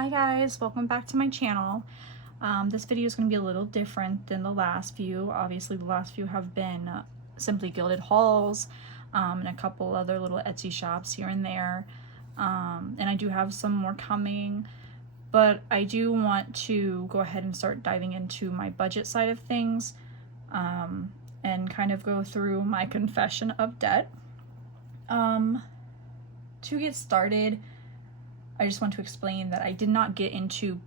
Hi guys, welcome back to my channel. This video is going to be a little different than the last few. Obviously the last few have been Simply Gilded hauls and a couple other little Etsy shops here and there. And I do have some more coming, but I do want to go ahead and start diving into my budget side of things and kind of go through my confession of debt. To get started, I just want to explain that I did not get into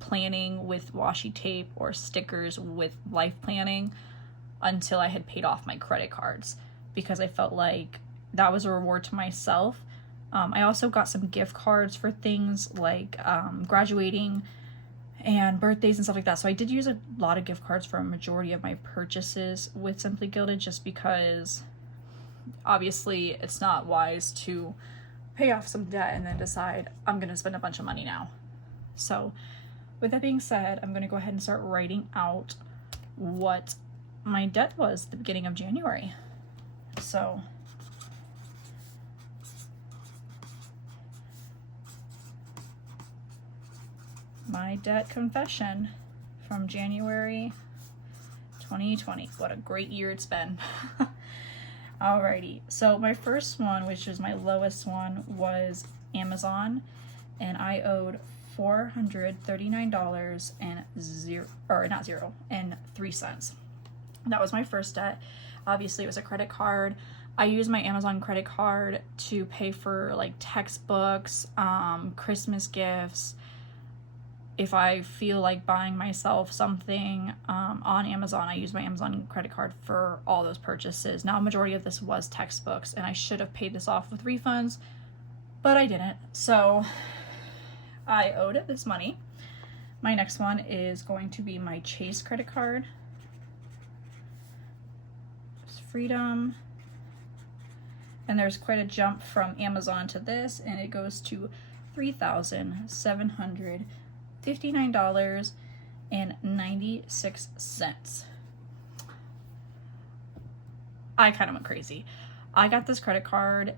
planning with washi tape or stickers with life planning until I had paid off my credit cards, because I felt like that was a reward to myself. I also got some gift cards for things like graduating and birthdays and stuff like that. So I did use a lot of gift cards for a majority of my purchases with Simply Gilded, just because obviously it's not wise to pay off some debt and then decide I'm going to spend a bunch of money now. So with that being said, I'm going to go ahead and start writing out what my debt was at the beginning of January. So my debt confession from January 2020. What a great year it's been. Alrighty, so my first one, which is my lowest one, was Amazon, and I owed $439 and 3 cents. That was my first debt. Obviously, it was a credit card. I used my Amazon credit card to pay for like textbooks, Christmas gifts. If I feel like buying myself something on Amazon, I use my Amazon credit card for all those purchases. Now, a majority of this was textbooks, and I should have paid this off with refunds, but I didn't. So I owed this money. My next one is going to be my Chase credit card. Just Freedom. And there's quite a jump from Amazon to this, and it goes to $3,759.96. I kind of went crazy. I got this credit card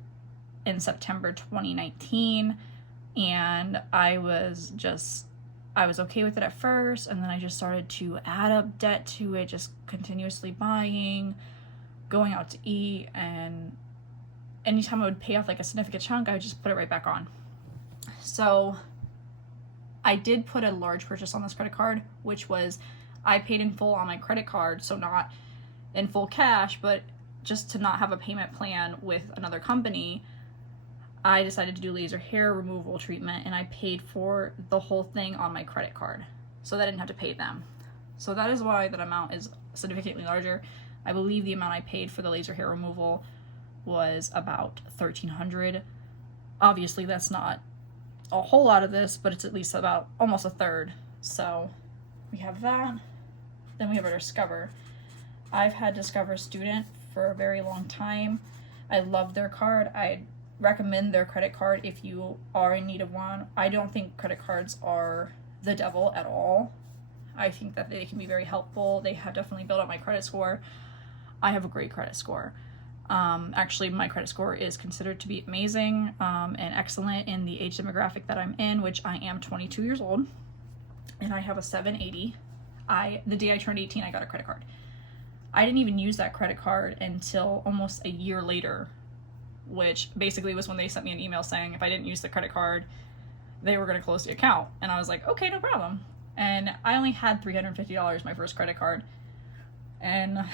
in September 2019, and I was okay with it at first, and then I just started to add up debt to it, just continuously buying, going out to eat, and anytime I would pay off like a significant chunk, I would just put it right back on. So I did put a large purchase on this credit card, which was I paid in full on my credit card, so not in full cash, but just to not have a payment plan with another company, I decided to do laser hair removal treatment, and I paid for the whole thing on my credit card, so that I didn't have to pay them. So that is why that amount is significantly larger. I believe the amount I paid for the laser hair removal was about $1,300. Obviously, that's not a whole lot of this, but it's at least about almost a third. So we have that. Then we have our Discover. I've had Discover Student for a very long time. I love their card. I recommend their credit card if you are in need of one. I don't think credit cards are the devil at all. I think that they can be very helpful. They have definitely built up my credit score. I have a great credit score. Actually, my credit score is considered to be amazing and excellent in the age demographic that I'm in, which I am 22 years old, and I have a 780. The day I turned 18, I got a credit card. I didn't even use that credit card until almost a year later, which basically was when they sent me an email saying if I didn't use the credit card, they were going to close the account. And I was like, okay, no problem. And I only had $350 my first credit card, and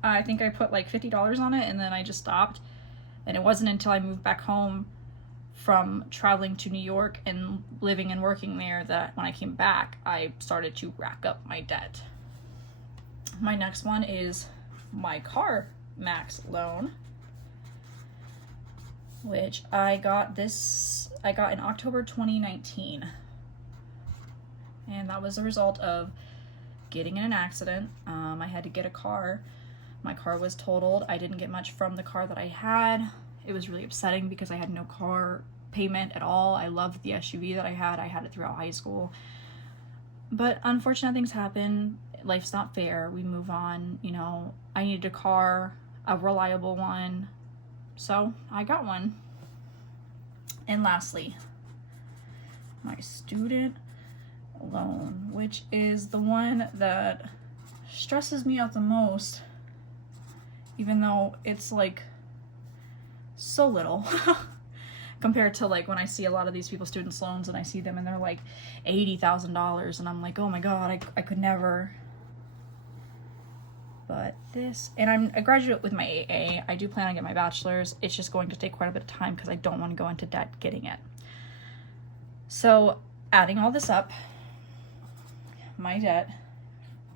I think I put like $50 on it, and then I just stopped. And it wasn't until I moved back home from traveling to New York and living and working there that when I came back, I started to rack up my debt. My next one is my CarMax loan, which I got in October 2019. And that was a result of getting in an accident. I had to get a car. My car was totaled. I didn't get much from the car that I had. It was really upsetting because I had no car payment at all. I loved the SUV that I had. I had it throughout high school. But unfortunate things happen. Life's not fair. We move on. You know, I needed a car, a reliable one. So I got one. And lastly, my student loan, which is the one that stresses me out the most, even though it's like so little compared to like when I see a lot of these people's students loans and I see them and they're like $80,000 and I'm like, oh my god, I could never. But this, and I'm a graduate with my AA. I do plan on getting my bachelor's. It's just going to take quite a bit of time because I don't want to go into debt getting it. So adding all this up, my debt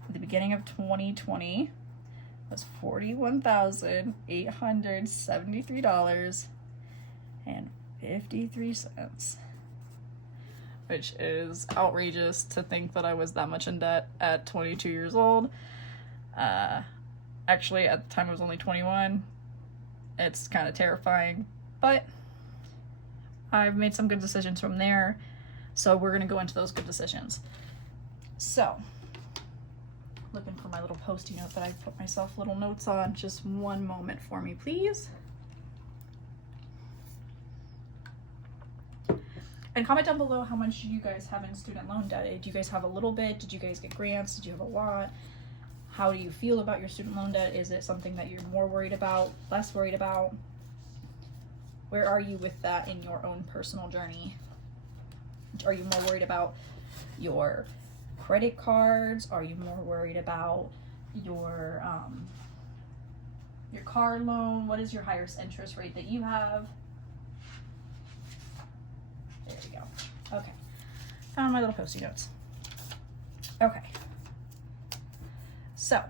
at the beginning of 2020 was $41,873.53, which is outrageous to think that I was that much in debt at 22 years old. Actually, at the time I was only 21. It's kind of terrifying, but I've made some good decisions from there, so we're gonna go into those good decisions. So, looking for my little Post-it note that I put myself little notes on. Just one moment for me, please. And comment down below how much you guys have in student loan debt. Do you guys have a little bit? Did you guys get grants? Did you have a lot? How do you feel about your student loan debt? Is it something that you're more worried about, less worried about? Where are you with that in your own personal journey? Are you more worried about your credit cards? Are you more worried about your car loan? What is your highest interest rate that you have? There we go. Okay. Found my little Post-it notes. Okay. So,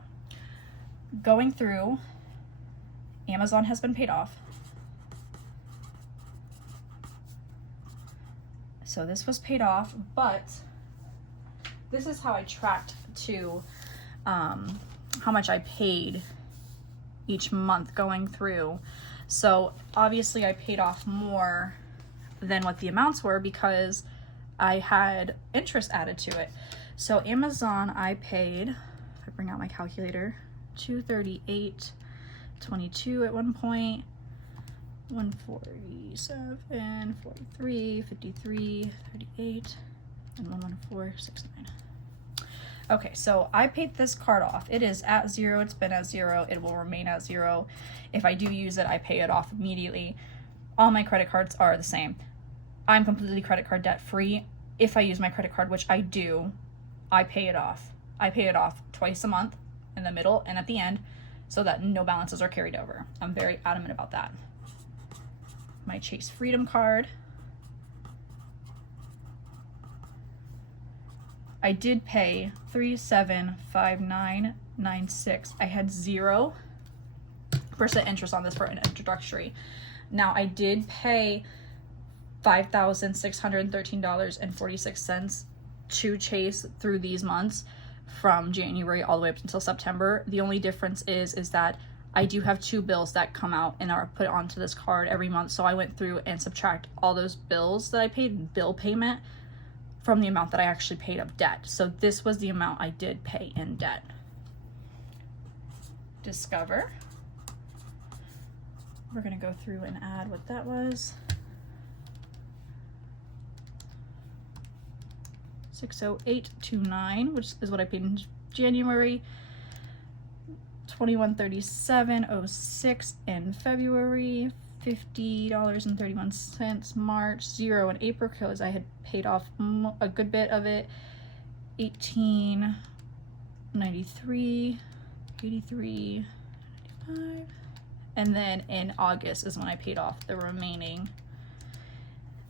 going through, Amazon has been paid off. So this was paid off, but this is how I tracked to how much I paid each month going through. So obviously I paid off more than what the amounts were because I had interest added to it. So Amazon, I paid, if I bring out my calculator, $238.22 at one point, 147, 43, 53, 38, and 114.69. Okay, so I paid this card off. It is at zero. It's been at zero. It will remain at zero. If I do use it, I pay it off immediately. All my credit cards are the same. I'm completely credit card debt free. If I use my credit card, which I do, I pay it off. I pay it off twice a month, in the middle and at the end, so that no balances are carried over. I'm very adamant about that. My Chase Freedom card. I did pay $3759.96. I had 0% interest on this for an introductory. Now I did pay $5,613.46 to Chase through these months from January all the way up until September. The only difference is that I do have 2 bills that come out and are put onto this card every month. So I went through and subtract all those bills that I paid, bill payment, from the amount that I actually paid of debt. So this was the amount I did pay in debt. Discover. We're gonna go through and add what that was. 60829, which is what I paid in January. 2137.06 in February. $50.31 March, 0 in April because I had paid off a good bit of it. 1893, 83, 95, and then in August is when I paid off the remaining.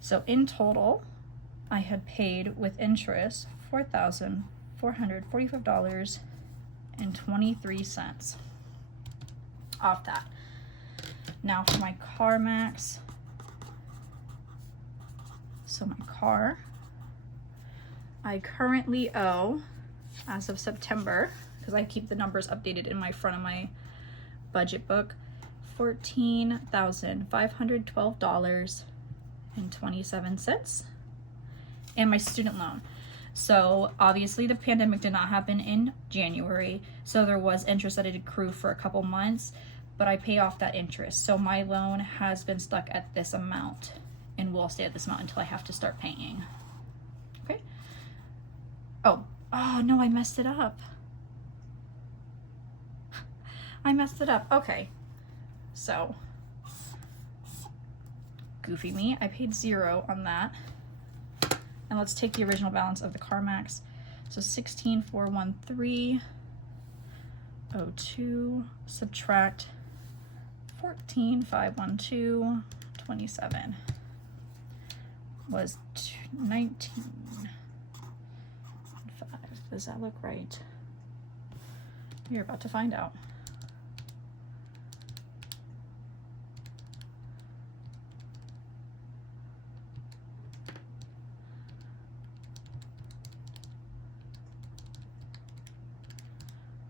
So in total, I had paid with interest $4,445.23 off that. Now for my CarMax. So my car, I currently owe, as of September, because I keep the numbers updated in my front of my budget book, $14,512.27, and my student loan. So obviously the pandemic did not happen in January, so there was interest that had accrued for a couple months, but I pay off that interest. So my loan has been stuck at this amount and will stay at this amount until I have to start paying. Oh no, I messed it up. I messed it up. Okay. So, goofy me. I paid 0 on that. And let's take the original balance of the CarMax. So 16,413.02 subtract 14,512.27 was 19.5. Does that look right? You're about to find out.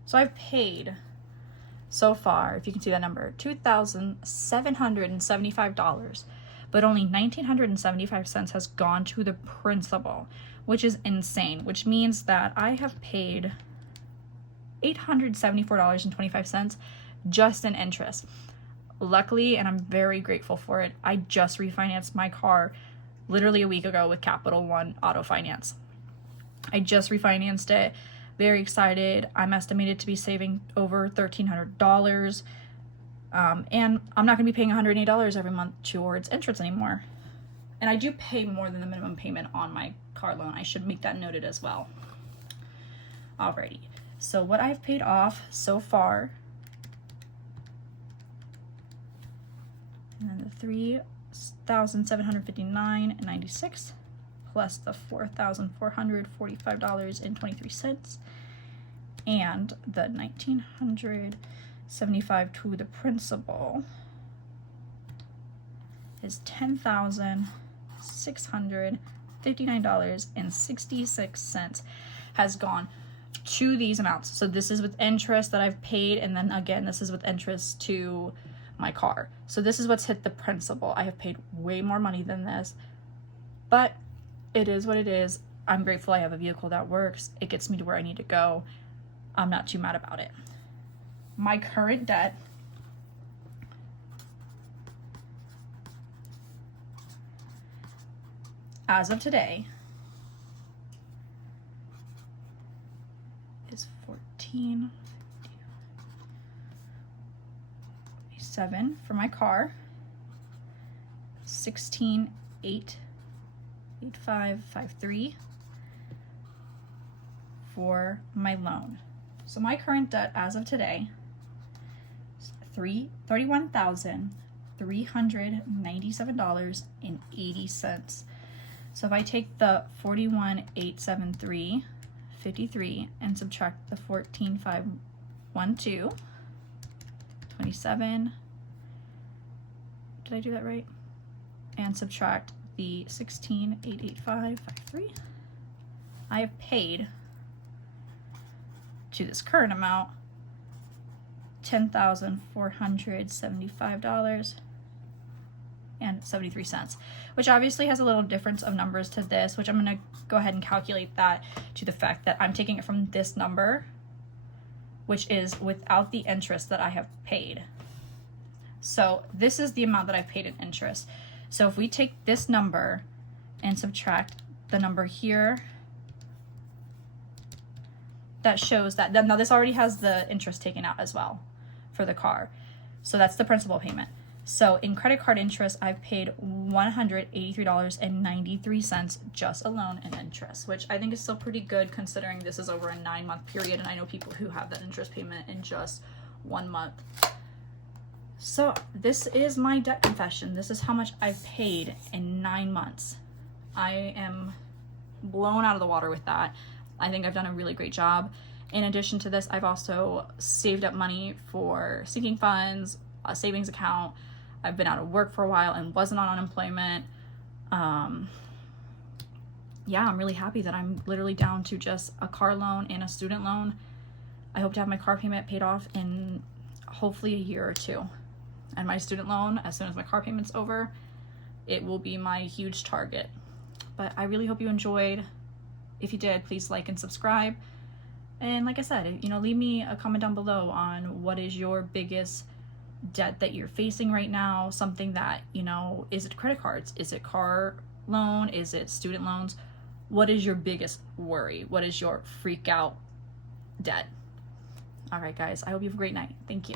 So I've paid so far, if you can see that number, $2,775, but only 1,975 cents has gone to the principal, which is insane, which means that I have paid $874.25 just in interest. Luckily, and I'm very grateful for it, I just refinanced my car literally a week ago with Capital One Auto Finance. I just refinanced it. Very excited. I'm estimated to be saving over $1,300. And I'm not going to be paying $108 every month towards interest anymore. And I do pay more than the minimum payment on my car loan. I should make that noted as well. Alrighty. So what I've paid off so far, and then the $3,759.96 plus the $4,445.23 and the $1,975 to the principal is $10,659.66 has gone to these amounts. So this is with interest that I've paid, and then again this is with interest to my car. So this is what's hit the principal. I have paid way more money than this, but it is what it is. I'm grateful I have a vehicle that works. It gets me to where I need to go. I'm not too mad about it. My current debt as of today is $14,700 for my car, $16,885.53 for my loan. So my current debt as of today is $31,397.80. So if I take the $41,873.53 and subtract the $14,512.27, did I do that right? And subtract the $16,885.53, I have paid to this current amount $10,475.73, which obviously has a little difference of numbers to this, which I'm going to go ahead and calculate that to the fact that I'm taking it from this number, which is without the interest that I have paid. So this is the amount that I've paid in interest. So if we take this number and subtract the number here, that shows that, now this already has the interest taken out as well for the car. So that's the principal payment. So in credit card interest, I've paid $183.93 just alone in interest, which I think is still pretty good considering this is over a 9-month period. And I know people who have that interest payment in just 1 month. So this is my debt confession. This is how much I've paid in 9 months. I am blown out of the water with that. I think I've done a really great job. In addition to this, I've also saved up money for sinking funds, a savings account. I've been out of work for a while and wasn't on unemployment. Yeah, I'm really happy that I'm literally down to just a car loan and a student loan. I hope to have my car payment paid off in hopefully a year or 2. And my student loan, as soon as my car payment's over, it will be my huge target. But I really hope you enjoyed. If you did, please like and subscribe. And like I said, leave me a comment down below on what is your biggest debt that you're facing right now. Something that, is it credit cards? Is it car loan? Is it student loans? What is your biggest worry? What is your freak out debt? All right, guys, I hope you have a great night. Thank you.